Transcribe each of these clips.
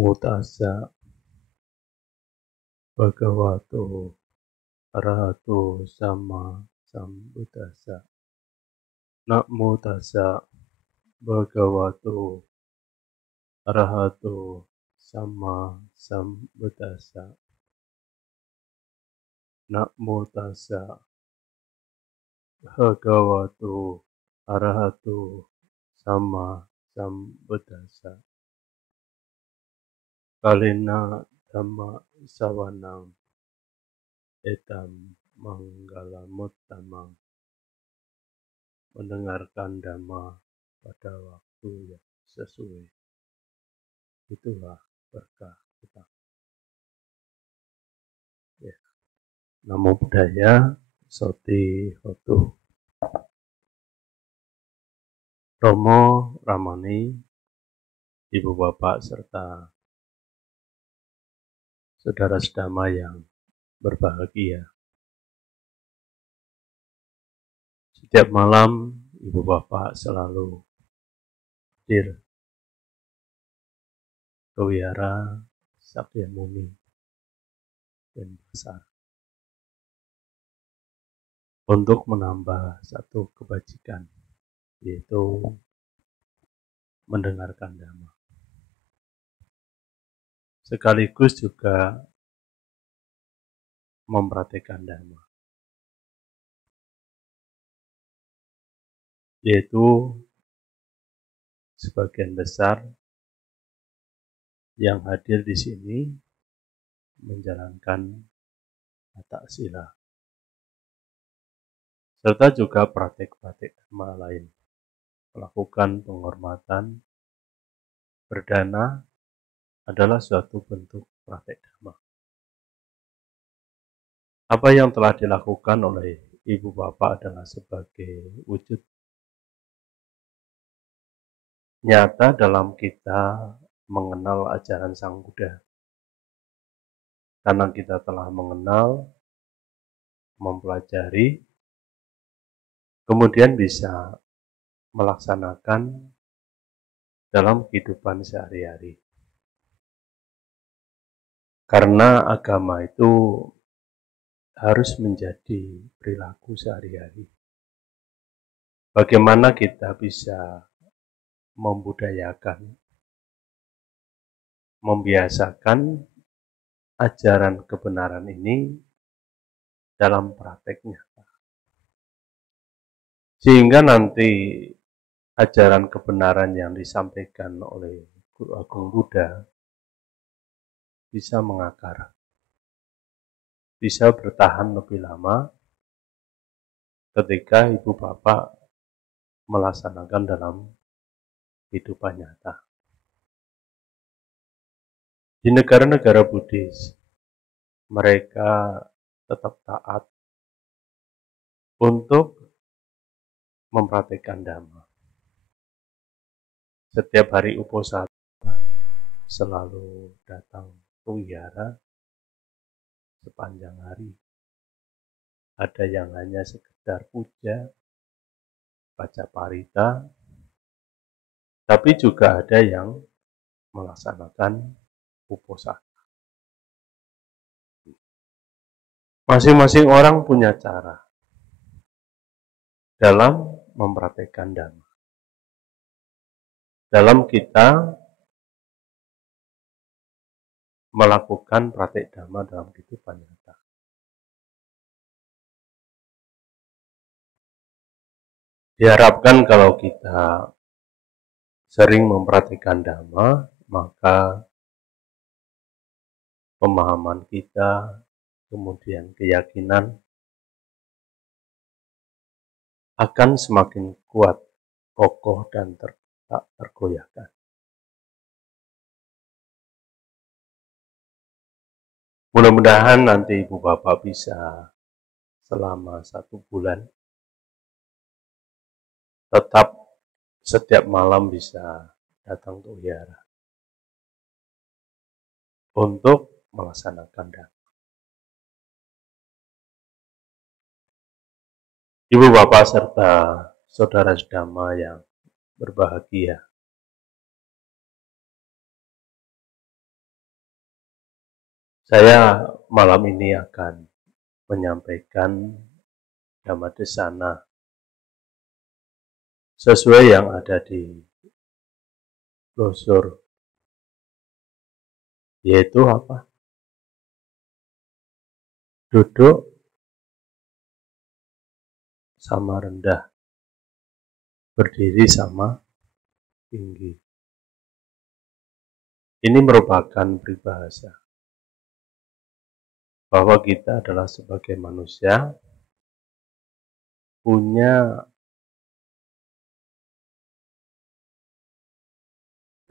Namo tassa bhagavato arahato sama sambuddhassa. Namo tassa bhagavato arahato sama sambuddhassa. Namo tassa bhagavato arahato sama sambuddhassa. Kalena dhamma savanang etam manggalamuttamang. Mendengarkan dhamma pada waktu yang sesuai, itulah berkah kita. Ya. Namo Buddhaya, Soti Hotu. Romo, Ramani, Ibu Bapak serta saudara sedama yang berbahagia. Setiap malam Ibu Bapak selalu hadir ke Wihara Sakyamuni Denpasar untuk menambah satu kebajikan, yaitu mendengarkan dhamma. Sekaligus juga mempraktikkan dhamma, yaitu sebagian besar yang hadir di sini menjalankan Hatha Sila, serta juga praktik-praktik dhamma lain, melakukan penghormatan berdana adalah suatu bentuk praktik dhamma. Apa yang telah dilakukan oleh Ibu Bapak adalah sebagai wujud nyata dalam kita mengenal ajaran Sang Buddha. Karena kita telah mengenal, mempelajari, kemudian bisa melaksanakan dalam kehidupan sehari-hari. Karena agama itu harus menjadi perilaku sehari-hari. Bagaimana kita bisa membudayakan, membiasakan ajaran kebenaran ini dalam prakteknya. Sehingga nanti ajaran kebenaran yang disampaikan oleh Guru Agung Buddha bisa mengakar, bisa bertahan lebih lama ketika Ibu Bapak melaksanakan dalam kehidupan nyata. Di negara-negara Buddhis, mereka tetap taat untuk mempraktikkan dhamma. Setiap hari uposatha selalu datang ke wihara sepanjang hari. Ada yang hanya sekedar puja, baca parita, tapi juga ada yang melaksanakan uposatha. Masing-masing orang punya cara dalam mempraktikkan dhamma. Dalam kita melakukan praktik dhamma dalam kehidupan nyata. Diharapkan kalau kita sering mempraktikkan dhamma, maka pemahaman kita, kemudian keyakinan akan semakin kuat, kokoh, dan tak tergoyahkan. Mudah-mudahan nanti Ibu Bapak bisa selama 1 bulan tetap setiap malam bisa datang ke wihara untuk melaksanakan dhamma. Ibu Bapak serta saudara sedama yang berbahagia, Saya malam ini akan menyampaikan Dhammadesana sesuai yang ada di brosur, yaitu apa? Duduk sama rendah, berdiri sama tinggi. Ini merupakan peribahasa bahwa kita adalah sebagai manusia punya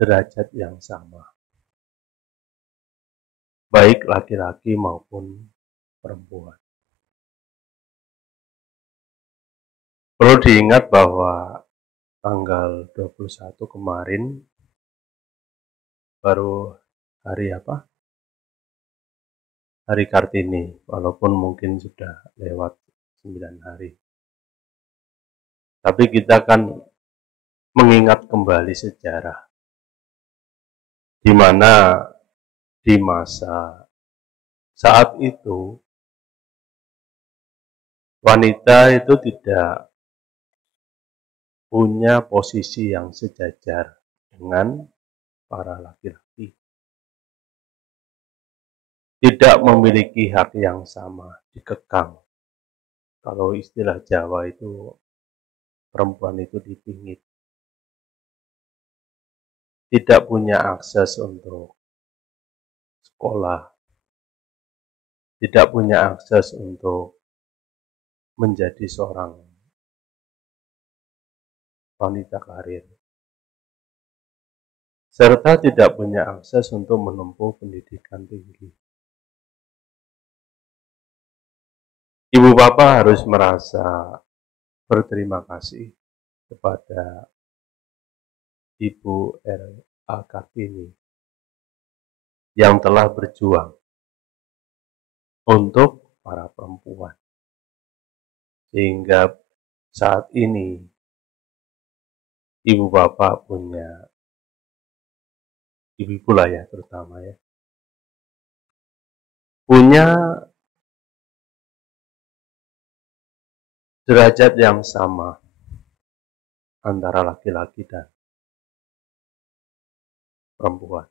derajat yang sama, baik laki-laki maupun perempuan. Perlu diingat bahwa tanggal 21 kemarin baru hari apa? Hari Kartini, walaupun mungkin sudah lewat 9 hari. Tapi kita kan mengingat kembali sejarah, di mana di masa saat itu wanita itu tidak punya posisi yang sejajar dengan para laki-laki, tidak memiliki hak yang sama, dikekang. Kalau istilah Jawa itu perempuan itu dipingit, tidak punya akses untuk sekolah, tidak punya akses untuk menjadi seorang wanita karir, serta tidak punya akses untuk menempuh pendidikan tinggi. Ibu bapak harus merasa berterima kasih kepada Ibu R.A. Kartini yang telah berjuang untuk para perempuan, sehingga saat ini ibu bapak punya, ibu-ibu lah ya terutama ya, punya derajat yang sama antara laki-laki dan perempuan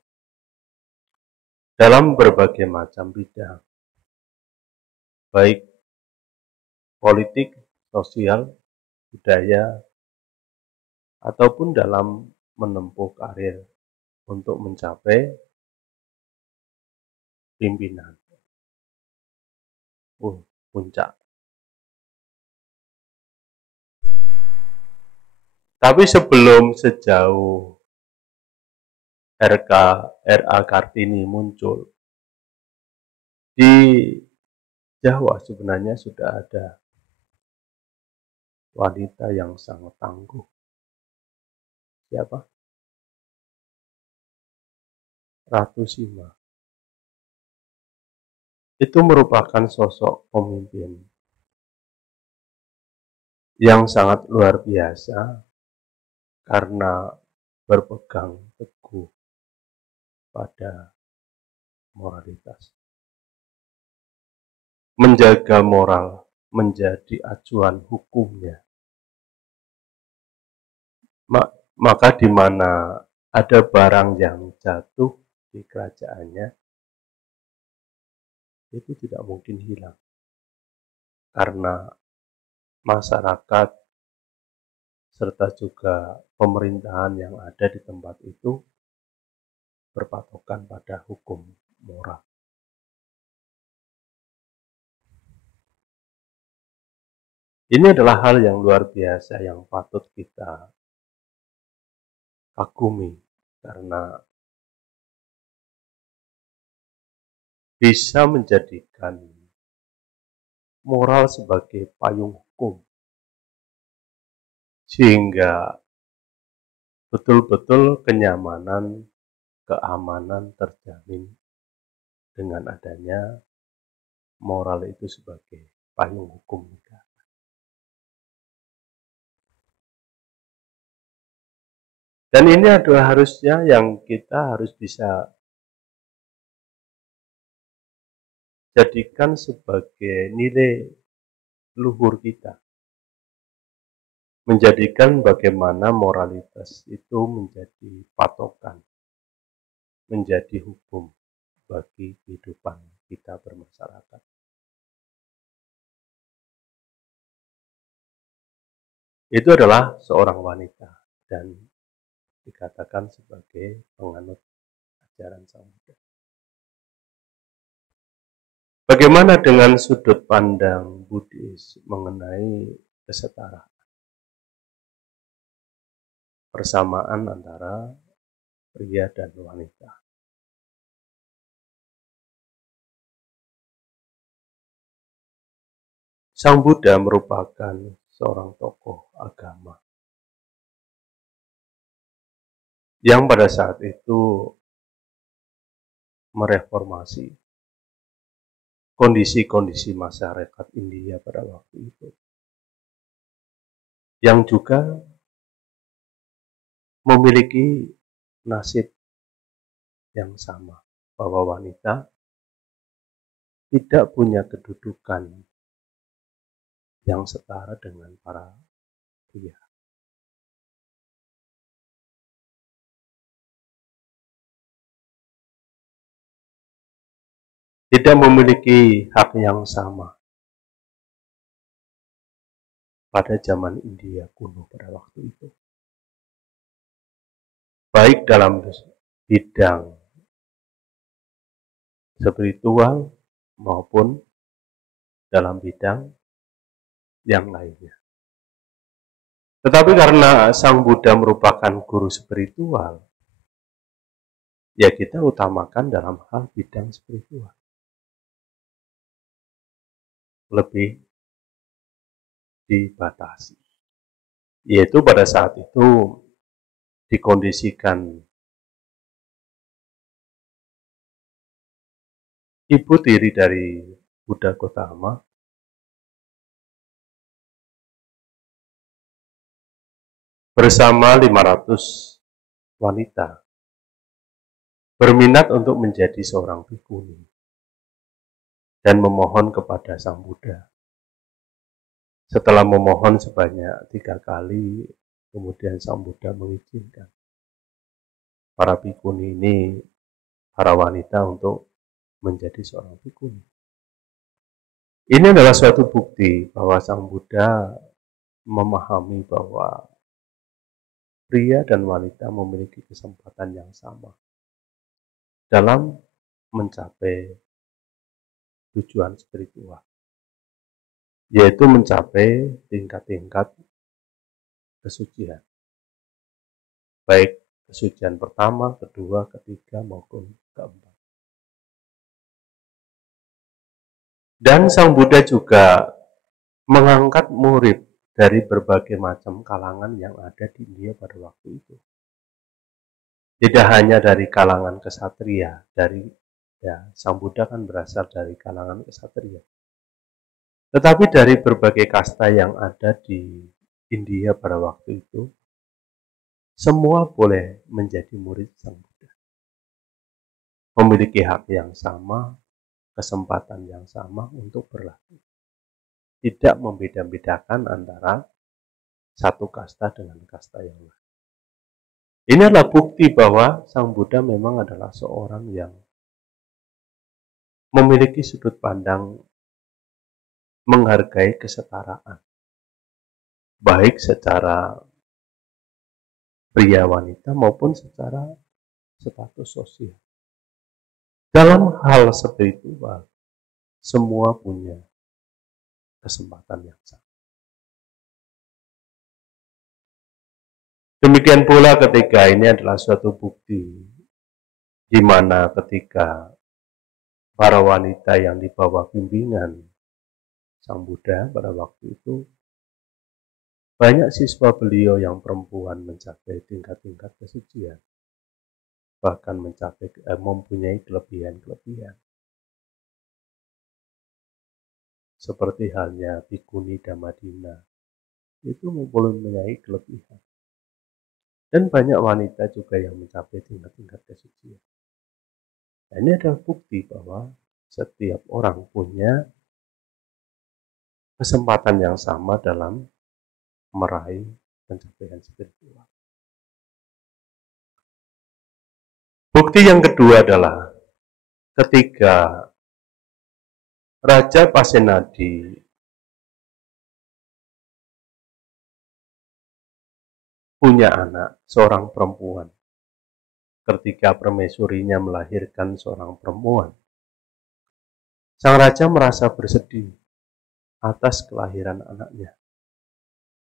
dalam berbagai macam bidang, baik politik, sosial, budaya, ataupun dalam menempuh karir untuk mencapai pimpinan, puncak. Tapi sebelum sejauh R.A. Kartini muncul, di Jawa sebenarnya sudah ada wanita yang sangat tangguh. Siapa? Ratu Sima. Itu merupakan sosok pemimpin yang sangat luar biasa karena berpegang teguh pada moralitas. Menjaga moral menjadi acuan hukumnya. Maka di mana ada barang yang jatuh di kerajaannya, itu tidak mungkin hilang. Karena masyarakat serta juga pemerintahan yang ada di tempat itu berpatokan pada hukum moral. Ini adalah hal yang luar biasa yang patut kita kagumi, karena bisa menjadikan moral sebagai payung hukum, sehingga betul-betul kenyamanan, keamanan terjamin dengan adanya moral itu sebagai payung hukum negara. Dan ini adalah harusnya yang kita harus bisa jadikan sebagai nilai luhur kita. Menjadikan bagaimana moralitas itu menjadi patokan, menjadi hukum bagi kehidupan kita bermasyarakat. Itu adalah seorang wanita dan dikatakan sebagai penganut ajaran Sang Buddha. Bagaimana dengan sudut pandang Buddhis mengenai kesetaraan? Persamaan antara pria dan wanita. Sang Buddha merupakan seorang tokoh agama yang pada saat itu mereformasi kondisi-kondisi masyarakat India pada waktu itu, yang juga memiliki nasib yang sama, bahwa wanita tidak punya kedudukan yang setara dengan para pria. Tidak memiliki hak yang sama pada zaman India kuno pada waktu itu. Baik dalam bidang spiritual maupun dalam bidang yang lainnya. Tetapi karena Sang Buddha merupakan guru spiritual, ya kita utamakan dalam hal bidang spiritual. Lebih dibatasi. Yaitu pada saat itu dikondisikan ibu tiri dari Buddha Gautama bersama 500 wanita berminat untuk menjadi seorang bhikkhuni dan memohon kepada Sang Buddha. Setelah memohon sebanyak 3 kali, kemudian Sang Buddha mengizinkan para bhikkhuni ini, para wanita untuk menjadi seorang bhikkhuni. Ini adalah suatu bukti bahwa Sang Buddha memahami bahwa pria dan wanita memiliki kesempatan yang sama dalam mencapai tujuan spiritual, yaitu mencapai tingkat-tingkat kesucian, baik kesucian pertama, kedua, ketiga, maupun keempat. Dan Sang Buddha juga mengangkat murid dari berbagai macam kalangan yang ada di India pada waktu itu. Tidak hanya dari kalangan ksatria, Sang Buddha kan berasal dari kalangan ksatria. Tetapi dari berbagai kasta yang ada di India pada waktu itu, semua boleh menjadi murid Sang Buddha. Memiliki hak yang sama, kesempatan yang sama untuk berlatih. Tidak membeda-bedakan antara satu kasta dengan kasta yang lain. Ini adalah bukti bahwa Sang Buddha memang adalah seorang yang memiliki sudut pandang menghargai kesetaraan, baik secara pria wanita maupun secara status sosial. Dalam hal spiritual, semua punya kesempatan yang sama. Demikian pula ketika ini adalah suatu bukti di mana ketika para wanita yang di bawah bimbingan Sang Buddha pada waktu itu, banyak siswa beliau yang perempuan mencapai tingkat-tingkat kesucian, bahkan mempunyai kelebihan-kelebihan. Seperti halnya Bhikkhuni Dhammadina, itu mempunyai kelebihan. Dan banyak wanita juga yang mencapai tingkat-tingkat kesucian. Nah, ini adalah bukti bahwa setiap orang punya kesempatan yang sama dalam meraih pencapaian spiritual. Bukti yang kedua adalah ketika Raja Pasenadi punya anak, seorang perempuan. Ketika permaisurinya melahirkan seorang perempuan, sang raja merasa bersedih atas kelahiran anaknya,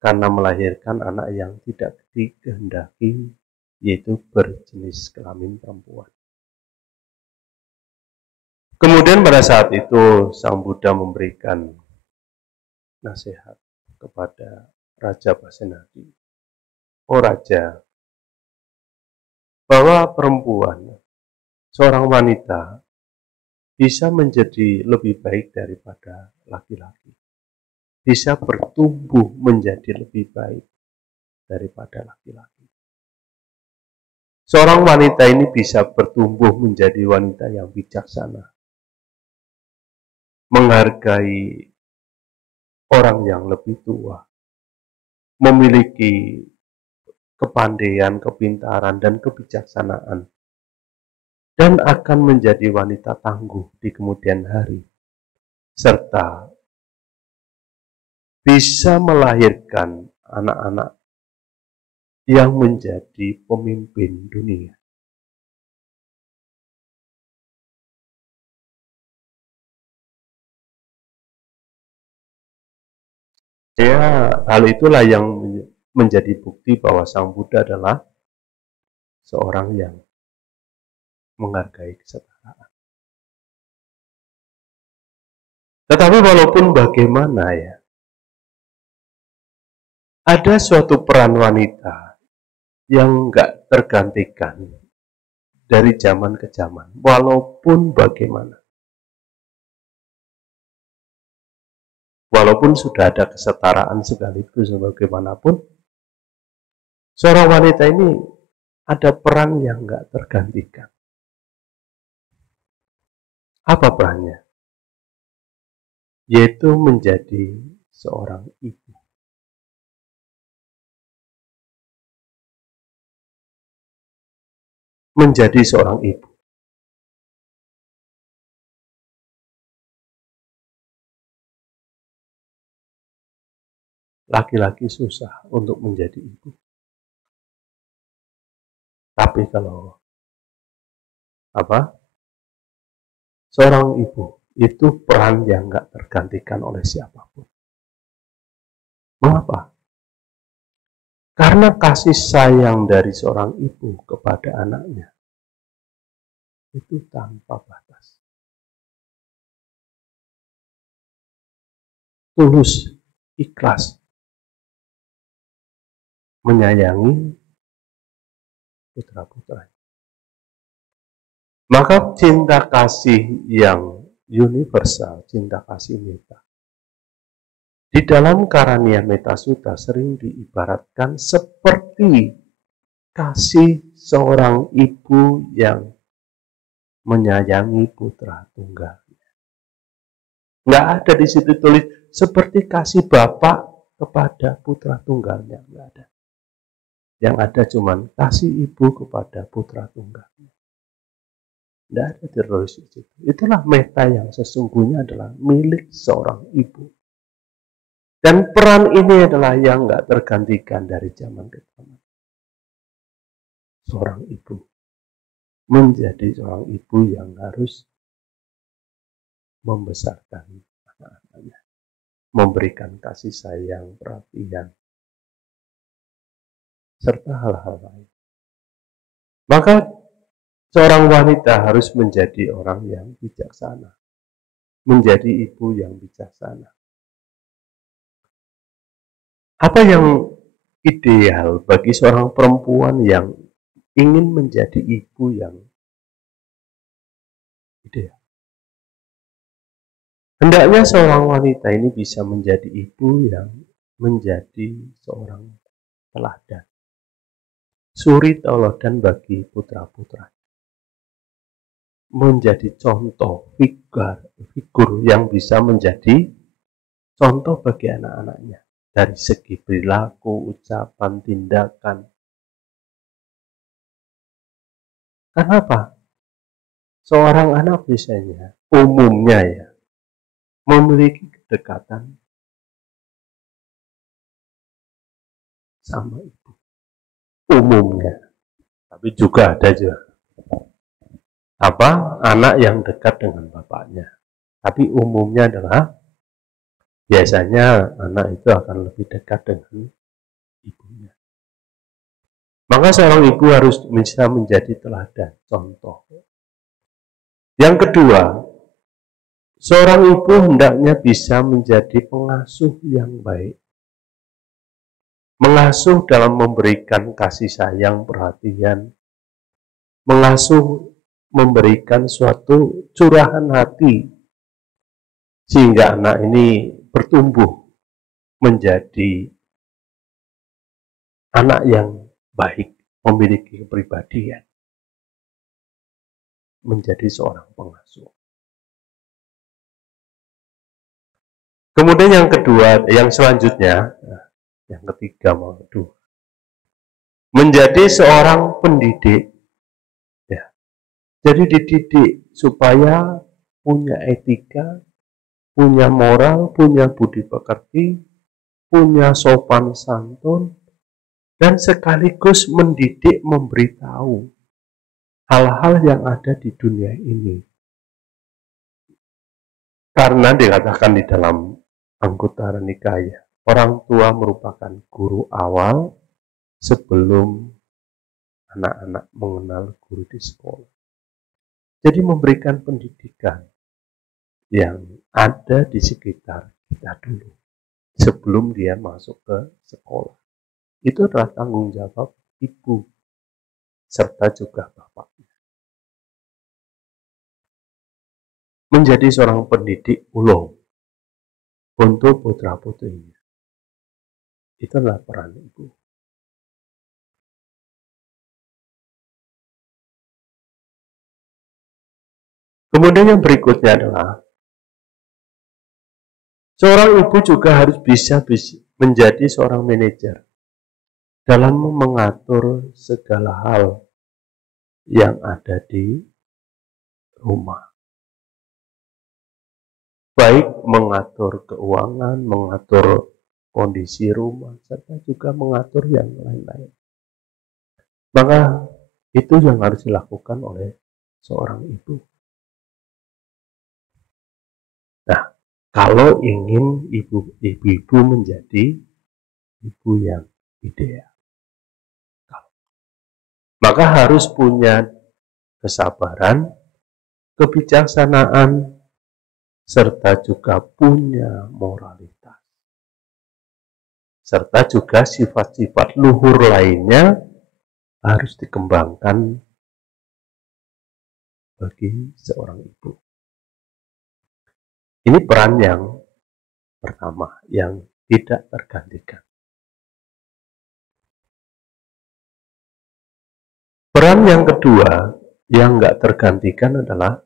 karena melahirkan anak yang tidak dikehendaki, yaitu berjenis kelamin perempuan. Kemudian pada saat itu, Sang Buddha memberikan nasihat kepada Raja Pasenadi. Oh Raja, bahwa perempuan, seorang wanita, bisa menjadi lebih baik daripada laki-laki. Bisa bertumbuh menjadi lebih baik daripada laki-laki. Seorang wanita ini bisa bertumbuh menjadi wanita yang bijaksana, menghargai orang yang lebih tua, memiliki kepandaian, kepintaran, dan kebijaksanaan, dan akan menjadi wanita tangguh di kemudian hari, serta bisa melahirkan anak-anak yang menjadi pemimpin dunia. Ya, hal itulah yang menjadi bukti bahwa Sang Buddha adalah seorang yang menghargai kesetaraan. Tetapi walaupun bagaimana ya, ada suatu peran wanita yang nggak tergantikan dari zaman ke zaman, walaupun bagaimana. Walaupun sudah ada kesetaraan sekaligus bagaimanapun, seorang wanita ini ada peran yang nggak tergantikan. Apa perannya? Yaitu menjadi seorang ibu. Menjadi seorang ibu. Laki-laki susah untuk menjadi ibu. Tapi kalau seorang ibu itu peran yang nggak tergantikan oleh siapapun. Mengapa? Karena kasih sayang dari seorang ibu kepada anaknya itu tanpa batas. Tulus, ikhlas, menyayangi putra-putranya. Maka cinta kasih yang universal, cinta kasih meta, di dalam Karania Metta Sutta sering diibaratkan seperti kasih seorang ibu yang menyayangi putra tunggalnya. Nggak ada di situ tulis seperti kasih bapak kepada putra tunggalnya, nggak ada. Yang ada cuman kasih ibu kepada putra tunggalnya. Tidak ada terus itu. Itulah meta yang sesungguhnya adalah milik seorang ibu. Dan peran ini adalah yang nggak tergantikan dari zaman ke zaman. Seorang ibu menjadi seorang ibu yang harus membesarkan anak-anaknya, memberikan kasih sayang, perhatian, serta hal-hal lain. Maka seorang wanita harus menjadi orang yang bijaksana, menjadi ibu yang bijaksana. Apa yang ideal bagi seorang perempuan yang ingin menjadi ibu yang ideal? Hendaknya seorang wanita ini bisa menjadi ibu yang menjadi seorang teladan, suri tauladan bagi putra-putra. menjadi contoh figur yang bisa menjadi contoh bagi anak-anaknya dari segi perilaku, ucapan, tindakan. Kenapa? Seorang anak biasanya, umumnya ya, memiliki kedekatan sama ibu. Umumnya. Tapi juga ada anak yang dekat dengan bapaknya. Tapi umumnya adalah biasanya anak itu akan lebih dekat dengan ibunya. Maka seorang ibu harus bisa menjadi teladan, contoh. Yang kedua, seorang ibu hendaknya bisa menjadi pengasuh yang baik. Mengasuh dalam memberikan kasih sayang, perhatian. Mengasuh memberikan suatu curahan hati. Sehingga anak ini bertumbuh menjadi anak yang baik, memiliki kepribadian. Menjadi seorang pengasuh. Kemudian yang kedua, yang selanjutnya, yang ketiga, menjadi seorang pendidik. Ya. Jadi dididik supaya punya etika, punya moral, punya budi pekerti, punya sopan santun, dan sekaligus mendidik, memberitahu hal-hal yang ada di dunia ini. Karena dikatakan di dalam Anggutara Nikaya, orang tua merupakan guru awal sebelum anak-anak mengenal guru di sekolah. Jadi memberikan pendidikan yang ada di sekitar kita dulu sebelum dia masuk ke sekolah. Itu adalah tanggung jawab ibu serta juga bapaknya. Menjadi seorang pendidik ulung untuk putra-putrinya. Itu adalah peran ibu. Kemudian yang berikutnya adalah seorang ibu juga harus bisa menjadi seorang manajer dalam mengatur segala hal yang ada di rumah. Baik mengatur keuangan, mengatur kondisi rumah, serta juga mengatur yang lain-lain. Maka itu yang harus dilakukan oleh seorang ibu. Nah, kalau ingin ibu-ibu menjadi ibu yang ideal, maka harus punya kesabaran, kebijaksanaan, serta juga punya moralitas. Serta juga sifat-sifat luhur lainnya harus dikembangkan bagi seorang ibu. Ini peran yang pertama, yang tidak tergantikan. Peran yang kedua, yang nggak tergantikan adalah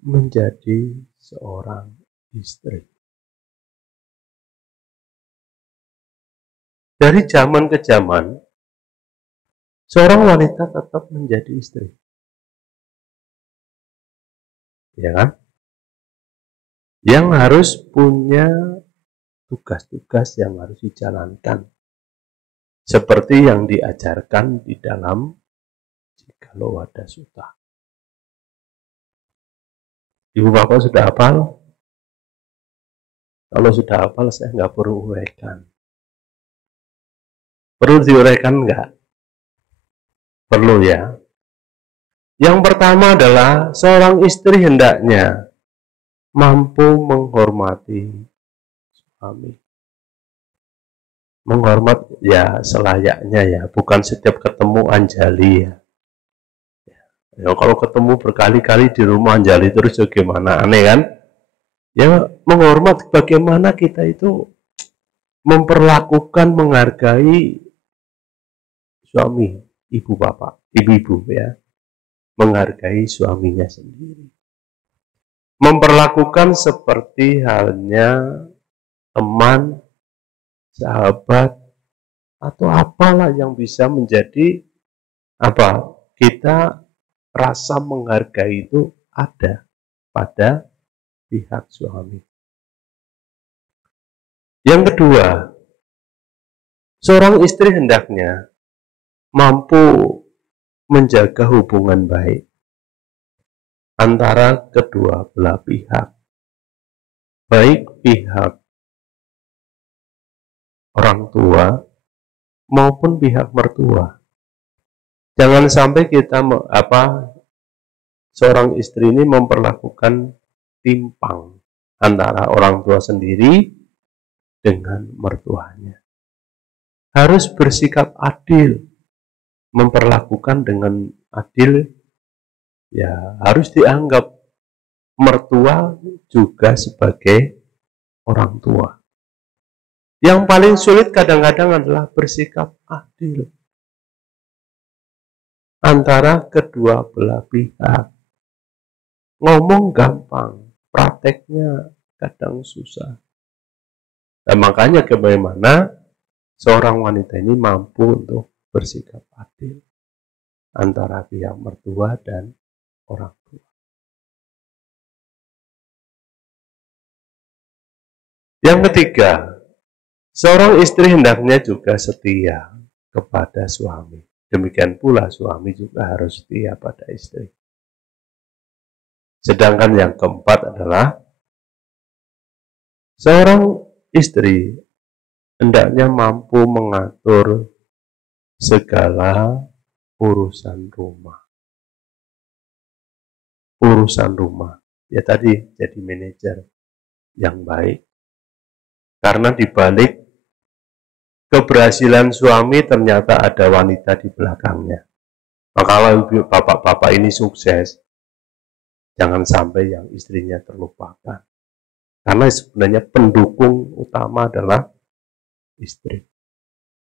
menjadi seorang istri. Dari zaman ke zaman, seorang wanita tetap menjadi istri. Ya kan? Yang harus punya tugas-tugas yang harus dijalankan. Seperti yang diajarkan di dalam Jikalau Wada Sutta. Ibu bapak sudah hafal? Kalau sudah hafal, saya nggak perlu uraikan. Perlu diuraikan nggak? Perlu ya. Yang pertama adalah seorang istri hendaknya mampu menghormati suami. Menghormat ya selayaknya ya, bukan setiap ketemu anjali ya. Ya kalau ketemu berkali-kali di rumah anjali terus gimana, aneh kan? Ya menghormat bagaimana kita itu memperlakukan, menghargai suami, ibu bapak, ibu-ibu ya. menghargai suaminya sendiri. Memperlakukan seperti halnya teman, sahabat, atau apalah yang bisa menjadi kita rasa menghargai itu ada pada pihak suami. Yang kedua, seorang istri hendaknya mampu menjaga hubungan baik antara kedua belah pihak, baik pihak orang tua maupun pihak mertua. Jangan sampai kita seorang istri ini memperlakukan timpang antara orang tua sendiri dengan mertuanya. Harus bersikap adil, memperlakukan dengan adil, ya harus dianggap mertua juga sebagai orang tua. Yang paling sulit kadang-kadang adalah bersikap adil antara kedua belah pihak. Ngomong gampang, prakteknya kadang susah. Dan makanya bagaimana seorang wanita ini mampu untuk bersikap adil antara pihak mertua dan orang tua. Yang ketiga, seorang istri hendaknya juga setia kepada suami. Demikian pula suami juga harus setia pada istri. Sedangkan yang keempat adalah seorang istri hendaknya mampu mengatur segala urusan rumah. Urusan rumah, ya tadi jadi manajer yang baik. Karena di balik keberhasilan suami ternyata ada wanita di belakangnya. Maka kalau bapak-bapak ini sukses, jangan sampai yang istrinya terlupakan. Karena sebenarnya pendukung utama adalah istri.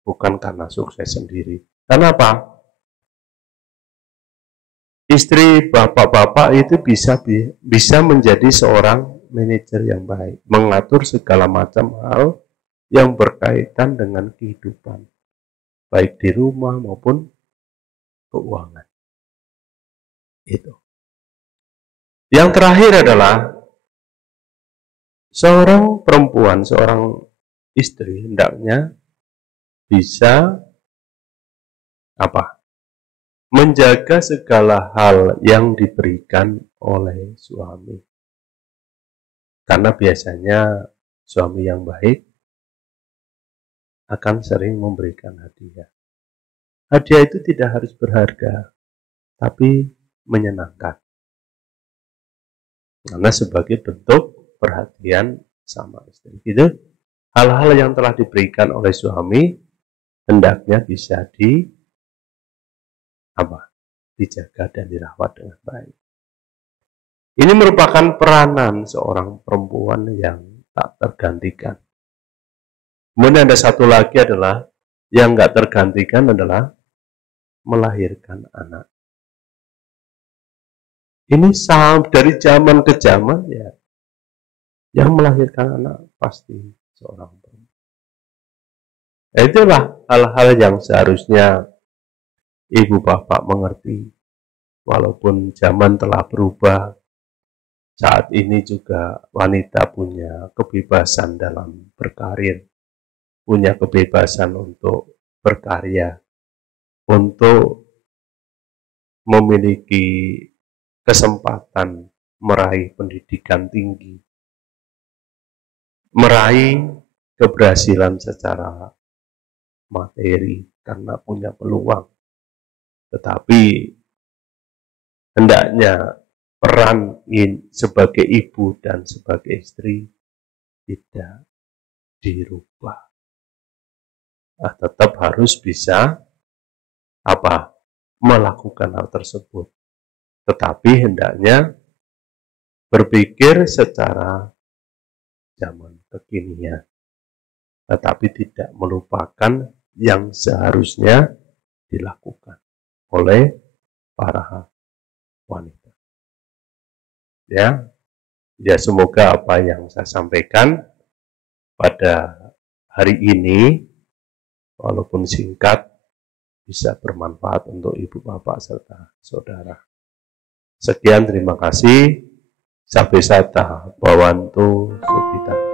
Bukan karena sukses sendiri. Karena apa? Istri bapak-bapak itu bisa menjadi seorang manajer yang baik. Mengatur segala macam hal yang berkaitan dengan kehidupan. Baik di rumah maupun keuangan. Itu. Yang terakhir adalah seorang perempuan, seorang istri hendaknya bisa menjaga segala hal yang diberikan oleh suami. Karena biasanya suami yang baik akan sering memberikan hadiah. Hadiah itu tidak harus berharga, tapi menyenangkan. Karena sebagai bentuk perhatian sama istri. Gitu. Hal-hal yang telah diberikan oleh suami hendaknya bisa dijaga dan dirawat dengan baik. Ini merupakan peranan seorang perempuan yang tak tergantikan. Kemudian ada satu lagi adalah yang nggak tergantikan adalah melahirkan anak. Ini dari zaman ke zaman ya, yang melahirkan anak pasti seorang perempuan. Itulah hal-hal yang seharusnya ibu bapak mengerti. Walaupun zaman telah berubah, saat ini juga wanita punya kebebasan dalam berkarir, punya kebebasan untuk berkarya, untuk memiliki kesempatan meraih pendidikan tinggi, meraih keberhasilan secara materi karena punya peluang. Tetapi hendaknya peran sebagai ibu dan sebagai istri tidak dirubah. Tetap harus bisa melakukan hal tersebut. Tetapi hendaknya berpikir secara zaman kekinian. Tetapi tidak melupakan yang seharusnya dilakukan oleh para wanita. Ya, semoga apa yang saya sampaikan pada hari ini, walaupun singkat, bisa bermanfaat untuk ibu, bapak, serta saudara. Sekian, terima kasih. Sampai sata, Bawantu, Subhita.